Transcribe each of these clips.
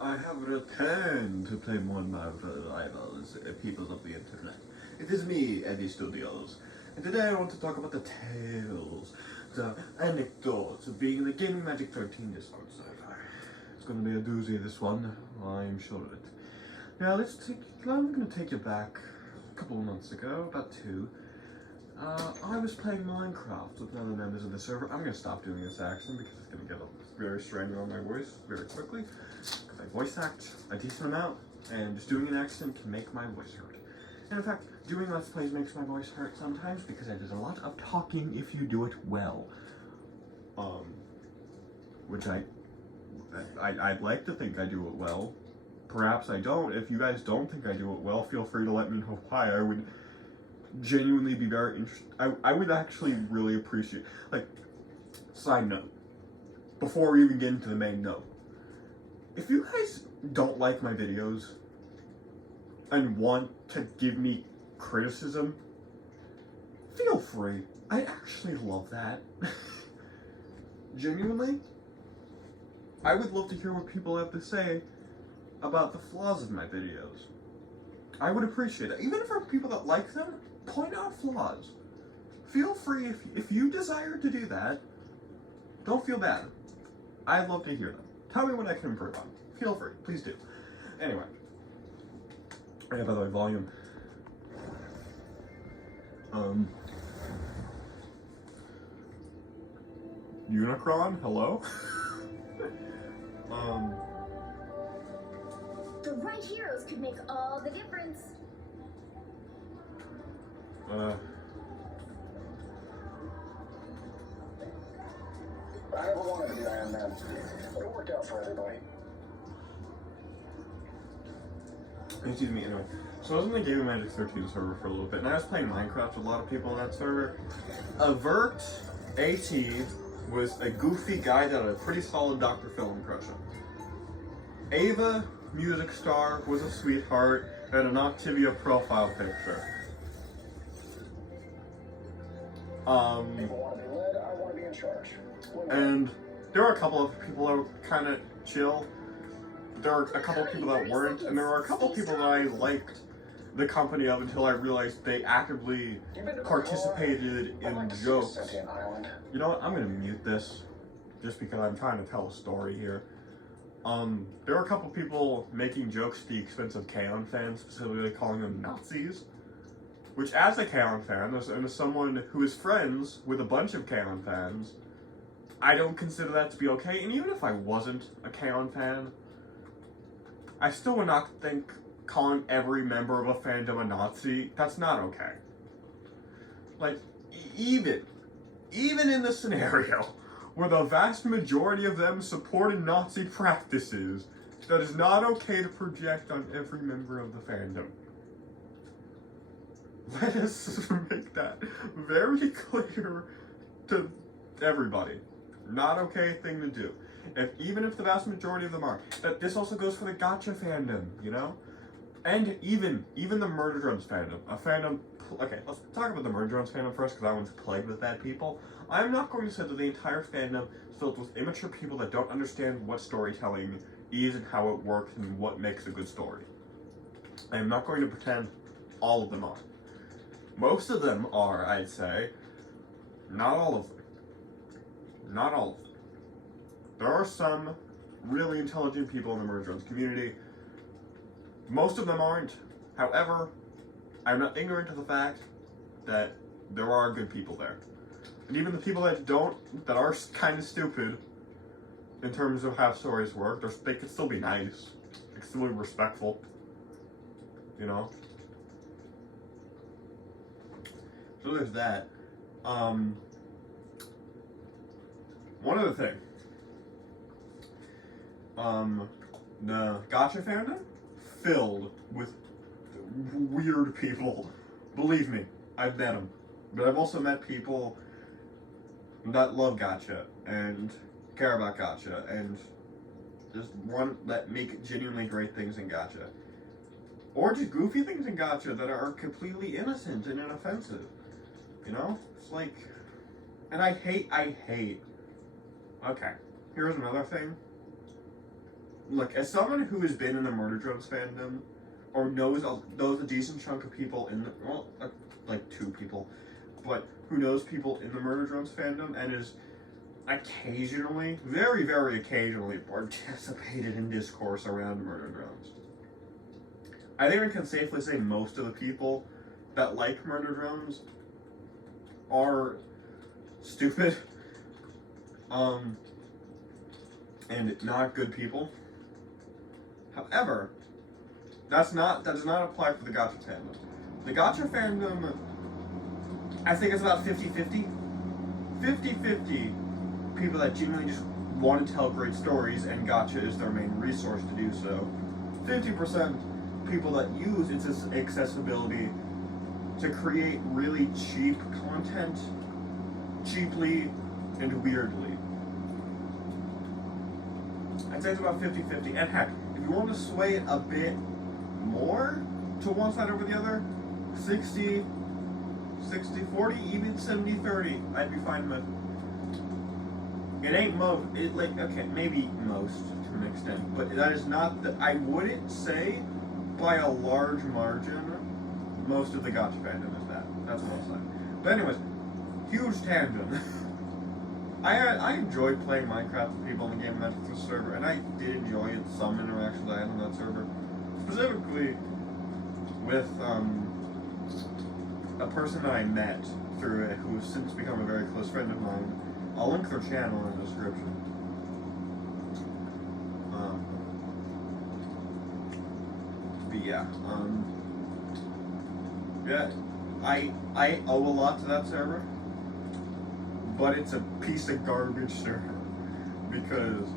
I have returned to play more Marvel Rivals, people of the internet. It is me, Eddy Studios, and today I want to talk about the tales, the anecdotes of being in the Gaming Magic 13 Discord server. It's going to be a doozy, this one, I'm sure of it. Now, I'm going to take you back a couple of months ago, about 2. I was playing Minecraft with one of the members of the server. I'm going to stop doing this accent because it's going to get very strained on my voice very quickly. Because I voice act a decent amount, and just doing an accent can make my voice hurt. And in fact, doing Let's Plays makes my voice hurt sometimes because it is a lot of talking if you do it well. Which I'd like to think I do it well. Perhaps I don't. If you guys don't think I do it well, feel free to let me know why. I would genuinely be very interested. I would actually really appreciate, like, side note, before we even get into the main note, if you guys don't like my videos and want to give me criticism, feel free. I actually love that. Genuinely, I would love to hear what people have to say about the flaws of my videos. I would appreciate it. Even for people that like them, point out flaws. Feel free, if you desire to do that, don't feel bad. I'd love to hear them. Tell me what I can improve on. Feel free, please do. Anyway. Yeah, by the way, volume. Unicron, hello? The right heroes could make all the difference. I never wanted to be Iron Man, but it worked out for everybody. Excuse me, anyway. So I was in the Gaming Magic 13 server for a little bit, and I was playing Minecraft with a lot of people on that server. Avert AT was a goofy guy that had a pretty solid Dr. Phil impression. Ava, music star, was a sweetheart, had an Octavia profile picture. People want to be led, I want to be in charge. And there were a couple of people that were kind of chill. There were a couple of people that weren't, and there were a couple of people that I liked the company of until I realized they actively participated in jokes. You know what? I'm gonna mute this just because I'm trying to tell a story here. There were a couple people making jokes at the expense of Kaon fans, specifically calling them Nazis. Which, as a Kaon fan, and as someone who is friends with a bunch of Kaon fans, I don't consider that to be okay. And even if I wasn't a Kaon fan, I still would not think calling every member of a fandom a Nazi, that's not okay. Like, even in the scenario where the vast majority of them supported Nazi practices, that is not okay to project on every member of the fandom. Let us make that very clear to everybody. Not okay thing to do. Even if the vast majority of them are. That this also goes for the gacha fandom, you know? And even the Murder Drones fandom. A fandom... Okay, let's talk about the Murder Drones fandom first, because that one's plagued with bad people. I'm not going to say that the entire fandom is filled with immature people that don't understand what storytelling is and how it works and what makes a good story. I am not going to pretend all of them are. Most of them are, I'd say. Not all of them. Not all of them. There are some really intelligent people in the Murder Drones community. Most of them aren't. However, I'm not ignorant of the fact that there are good people there. And even the people that are kind of stupid in terms of how stories work, they can still be nice. They can still be respectful. You know? So there's that. One other thing. The gacha fandom filled with weird people. Believe me, I've met them. But I've also met people that love gacha and care about gacha and just want that make genuinely great things in gacha. Or just goofy things in gacha that are completely innocent and inoffensive. You know? It's like... And I hate... Okay, here's another thing. look, as someone who has been in the Murder Drones fandom, or knows a decent chunk of people in the, well, like 2 people, but who knows people in the Murder Drones fandom and is occasionally, very, very occasionally, participated in discourse around Murder Drones. I think we can safely say most of the people that like Murder Drones are stupid, and not good people. However, that does not apply for the gacha fandom. The gacha fandom, I think it's about 50-50. 50-50 people that genuinely just want to tell great stories and gacha is their main resource to do so. 50% people that use its accessibility to create really cheap content, cheaply and weirdly. I'd say it's about 50-50. And heck, if you want to sway it a bit more to one side over the other, 60-40, even 70-30, I'd be fine with. It ain't most, okay, maybe most to an extent, but that is not I wouldn't say by a large margin most of the gacha fandom is that. That's what I'll say. But anyways, huge tangent. I enjoyed playing Minecraft with people in the game Magic server, and I did enjoy some interactions I had on that server. Specifically with a person that I met through it who has since become a very close friend of mine. I'll link their channel in the description. But yeah, yeah, I owe a lot to that server, but it's a piece of garbage server because,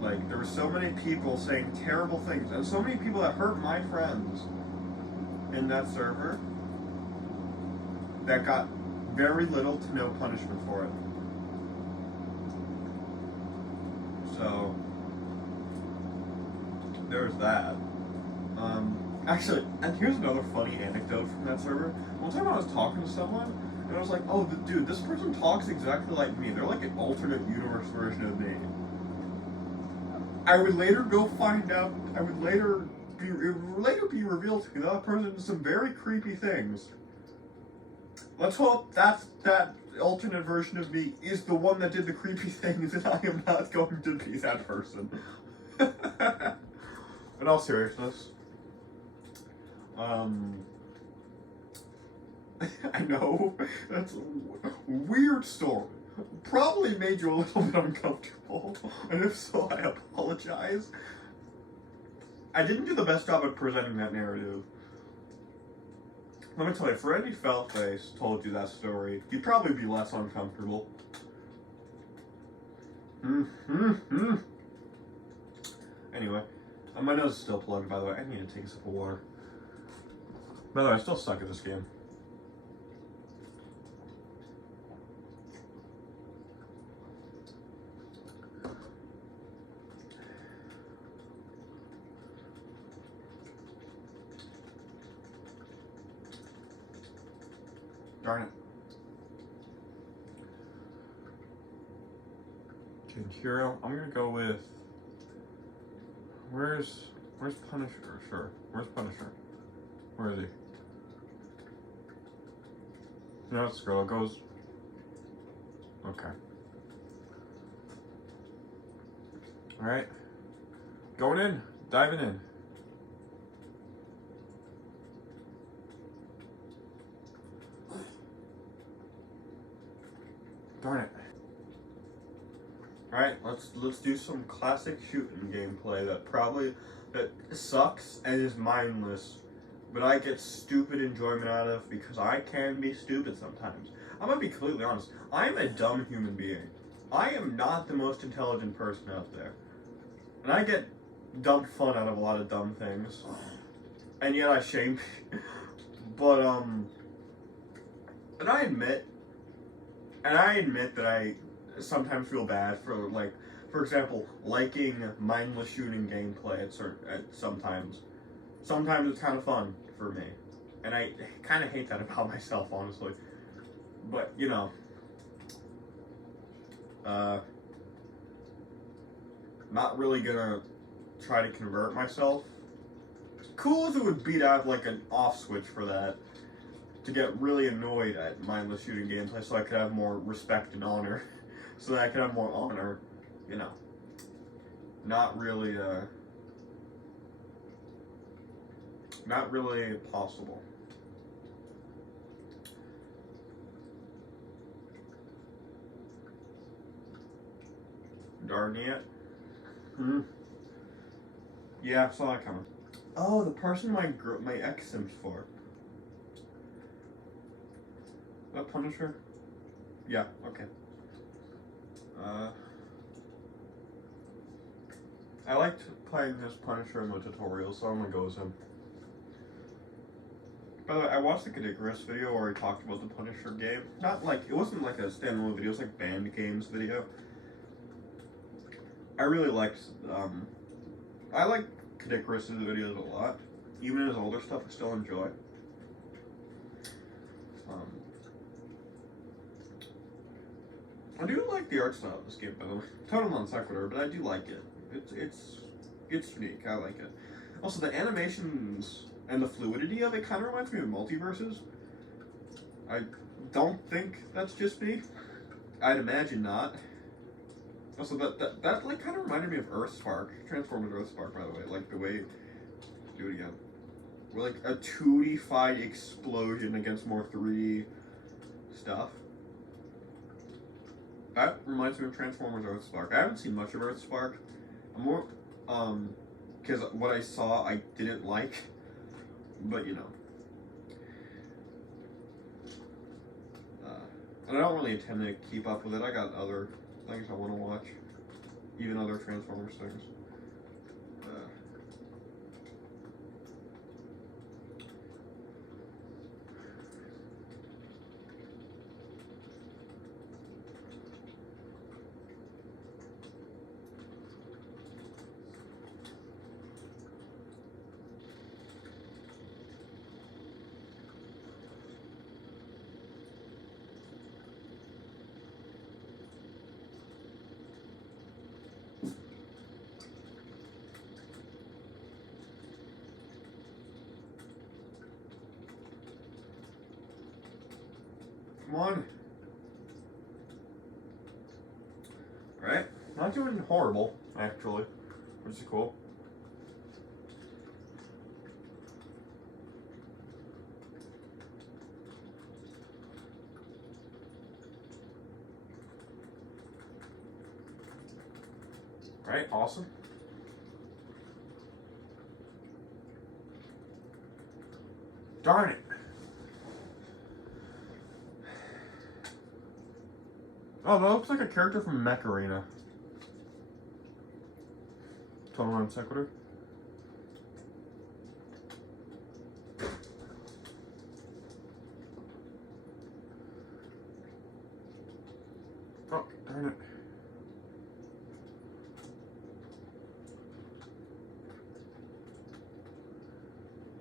like, there were so many people saying terrible things and so many people that hurt my friends in that server that got very little to no punishment for it. So there's that. Actually, and here's another funny anecdote from that server. One time I was talking to someone, and I was like, oh, dude, this person talks exactly like me. They're like an alternate universe version of me. I would later go find out, it would later be revealed to me that person did some very creepy things. Let's hope that alternate version of me is the one that did the creepy things, and I am not going to be that person. In all seriousness, I know that's a weird story. Probably made you a little bit uncomfortable, and if so, I apologize. I didn't do the best job at presenting that narrative. Let me tell you, if Randy Feltface told you that story, you'd probably be less uncomfortable. Anyway, my nose is still plugged, by the way. I need to take a sip of water. By the way, I still suck at this game. Darn it. Change hero. I'm gonna go with. Where's Punisher? Sure. Where's Punisher? Where is he? No, Skrull goes. Okay. Alright. Going in. Diving in. Darn it. Alright, let's do some classic shooting gameplay that sucks and is mindless, but I get stupid enjoyment out of because I can be stupid sometimes. I'm gonna be completely honest. I'm a dumb human being. I am not the most intelligent person out there. And I get dumb fun out of a lot of dumb things. And yet I shame but and I admit that I sometimes feel bad for, like, for example, liking mindless shooting gameplay sometimes. Sometimes it's kind of fun for me. And I kind of hate that about myself, honestly. But, you know, not really gonna try to convert myself. Cool if it would beat out like an off switch for that. To get really annoyed at mindless shooting gameplay so I could have more respect and honor. So that I could have more honor, you know. Not really possible. Darn it. Yeah, I saw that coming. Oh, the person my ex sims for. That Punisher? Yeah, okay. I liked playing as Punisher in the tutorial, so I'm gonna go as him. By the way, I watched the Icarus video where he talked about the Punisher game. Not like, it wasn't like a standalone video, it was like banned games video. I really liked, I like Icarus' videos a lot. Even his older stuff I still enjoy. I do like the art style of this game, by the way. Total non sequitur, but I do like it. It's unique. I like it. Also, the animations and the fluidity of it kind of reminds me of Multiverses. I don't think that's just me. I'd imagine not. Also, that like kind of reminded me of Earthspark, Transformers Earthspark, by the way. Like the way, do it again. We're like a 2D fight explosion against more 3D stuff. That reminds me of Transformers Earthspark. I haven't seen much of Earthspark. I'm more, because what I saw I didn't like, but you know. And I don't really intend to keep up with it. I got other things I want to watch, even other Transformers things. Come on. Right? Not doing horrible, actually, which is cool. Right? Awesome. Darn it. Oh, that looks like a character from Mech Arena. Total non sequitur. Oh, darn it.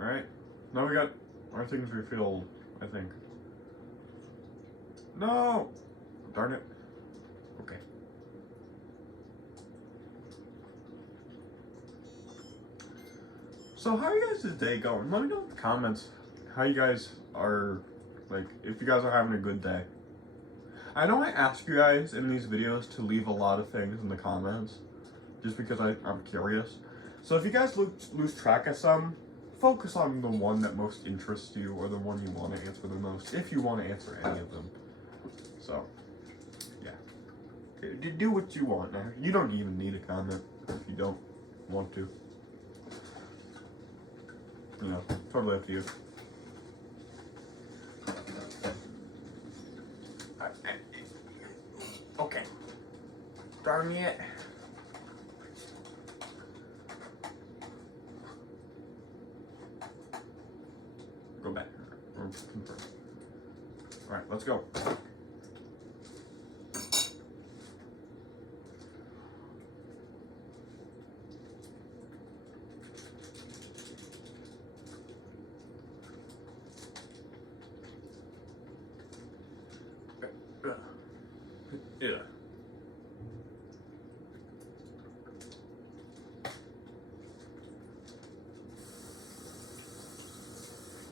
Alright. Now we got our things refilled, I think. No! Darn it. Okay. So how are you guys' day going? Let me know in the comments how you guys are, like, if you guys are having a good day. I know I ask you guys in these videos to leave a lot of things in the comments, just because I'm curious. So if you guys lose track of some, focus on the one that most interests you, or the one you want to answer the most, if you want to answer any of them. So, yeah. Do what you want. You don't even need a comment if you don't want to. You know, totally up to you. Okay. Darn it. Go back. Or confirm. Alright, let's go. Yeah.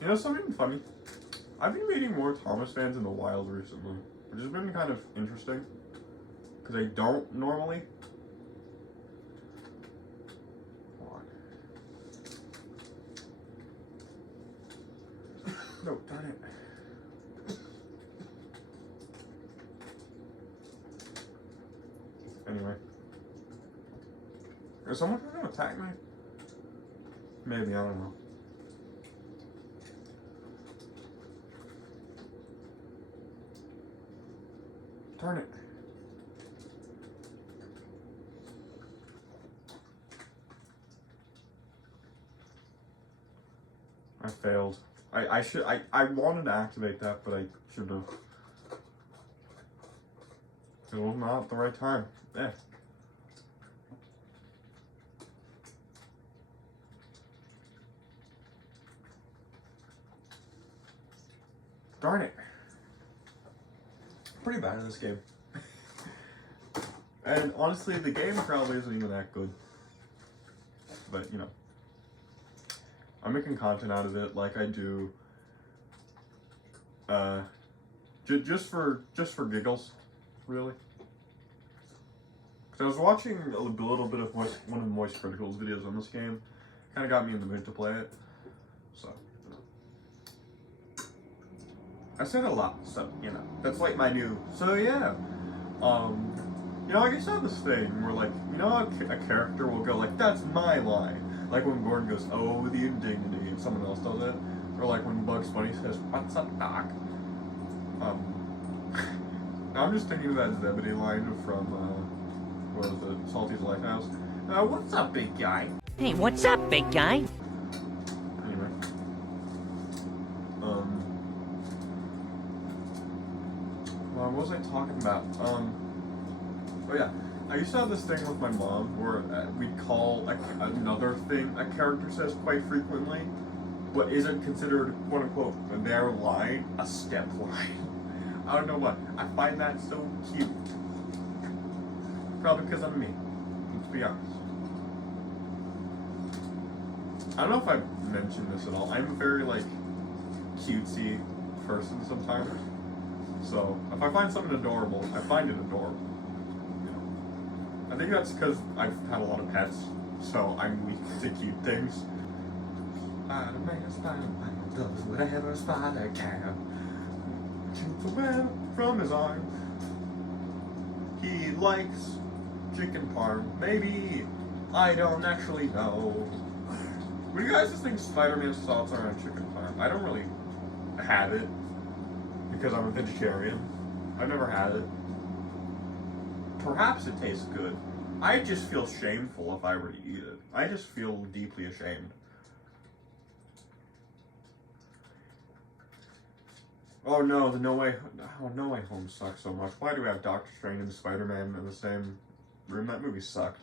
You know something funny? I've been meeting more Thomas fans in the wild recently, which has been kind of interesting. Because I don't normally. Hold on. No, darn it. Anyway. Is someone trying to attack me? Maybe, I don't know. Darn it. I failed. I wanted to activate that, but I should have. It was not the right time. Eh. Darn it. Pretty bad in this game. And honestly, the game probably isn't even that good. But, you know. I'm making content out of it like I do. Just for giggles, really. Because I was watching a little bit of one of Moist Critical's videos on this game. Kind of got me in the mood to play it. So, you know. I said it a lot, so, you know. That's like my new, so yeah. You know, like I saw this thing where, like, you know, a character will go like, that's my line. Like when Gordon goes, oh, the indignity, and someone else does it. Or like when Bugs Bunny says, what's up, Doc? Now I'm just thinking of that Zebedee line from, what was it, Salty's Lighthouse. What's up, big guy? Hey, what's up, big guy? Anyway. What was I talking about? Oh yeah. I used to have this thing with my mom where we'd call another thing a character says quite frequently, but isn't considered, quote unquote, their line, a step line. I don't know why. I find that so cute. Probably because I'm me. Let's be honest. I don't know if I've mentioned this at all. I'm a very, like, cutesy person sometimes. So, if I find something adorable, I find it adorable. I think that's because I've had a lot of pets, so I'm weak to cute things. Spider-Man does whatever a spider can. Shoots a web from his arm. He likes chicken parm. Maybe. I don't actually know. What do you guys think Spider-Man's thoughts are on chicken parm? I don't really have it because I'm a vegetarian. I've never had it. Perhaps it tastes good. I just feel shameful if I were to eat it. I just feel deeply ashamed. Oh no, the No Way Home sucks so much. Why do we have Doctor Strange and Spider-Man in the same room? That movie sucked.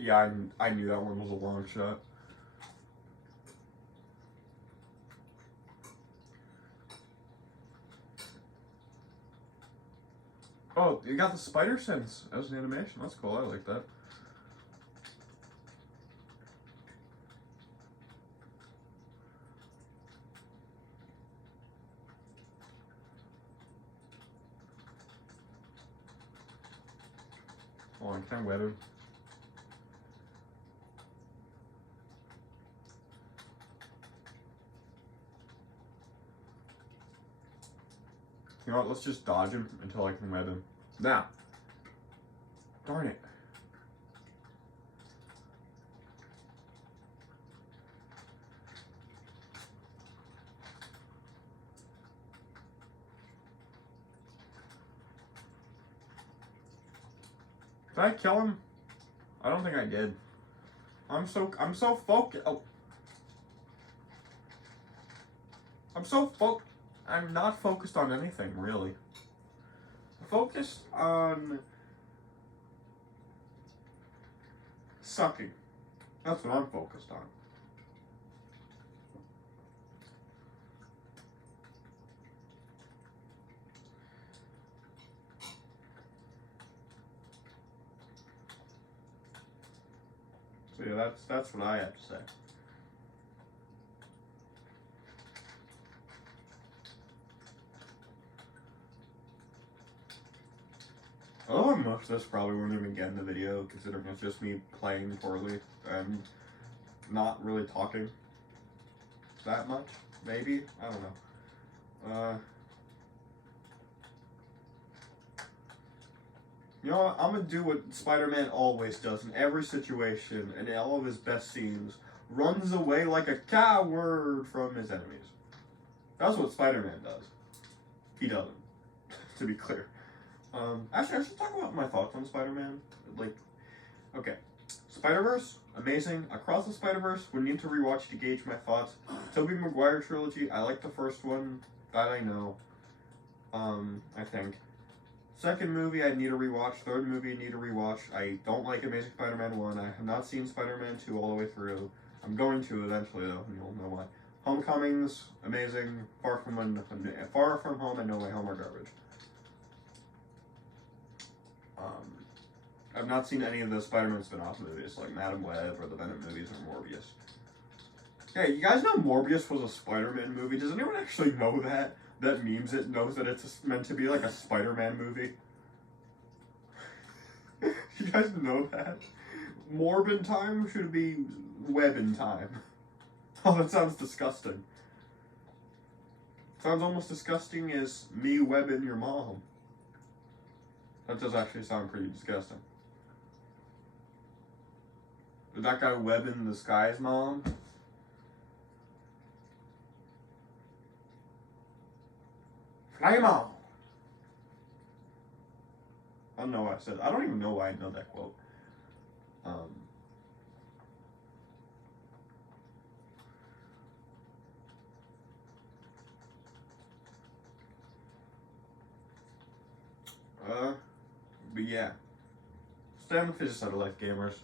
Yeah, I knew that one was a long shot. Oh, you got the spider sense as an animation. That's cool. I like that. Hold on, can I web him? You know what, let's just dodge him until I can web him. Now. Darn it. Did I kill him? I don't think I did. I'm so focused. Oh. I'm not focused on anything, really. Focused on sucking. That's what I'm focused on. that's what I have to say. Oh, most of this probably won't even get in the video, considering it's just me playing poorly and not really talking that much. Maybe? I don't know. You know what? I'm gonna do what Spider-Man always does in every situation, in all of his best scenes. Runs away like a coward from his enemies. That's what Spider-Man does. He doesn't, to be clear. Actually, I should talk about my thoughts on Spider-Man. Like, okay. Spider-Verse, amazing. Across the Spider-Verse, we need to rewatch to gauge my thoughts. Tobey Maguire trilogy, I like the first one. That I know. I think. Second movie, I need to rewatch. Third movie, I need to rewatch. I don't like Amazing Spider-Man 1. I have not seen Spider-Man 2 all the way through. I'm going to eventually, though, and you'll know why. Homecoming's amazing. Far From Home and No Way Home are garbage. I've not seen any of the Spider-Man spin-off movies, like Madam Web or the Venom movies or Morbius. Hey, you guys know Morbius was a Spider-Man movie? Does anyone actually know that? That memes it knows that it's meant to be like a Spider-Man movie? You guys know that? Morbin time should be Webbin time. Oh, that sounds disgusting. Sounds almost disgusting as me webbing your mom. That does actually sound pretty disgusting. Did that guy webbing the Sky's mom? Flame on! I don't know why I said. I don't even know why I know that quote. But yeah. Stay on the Fidget Side of Life, gamers.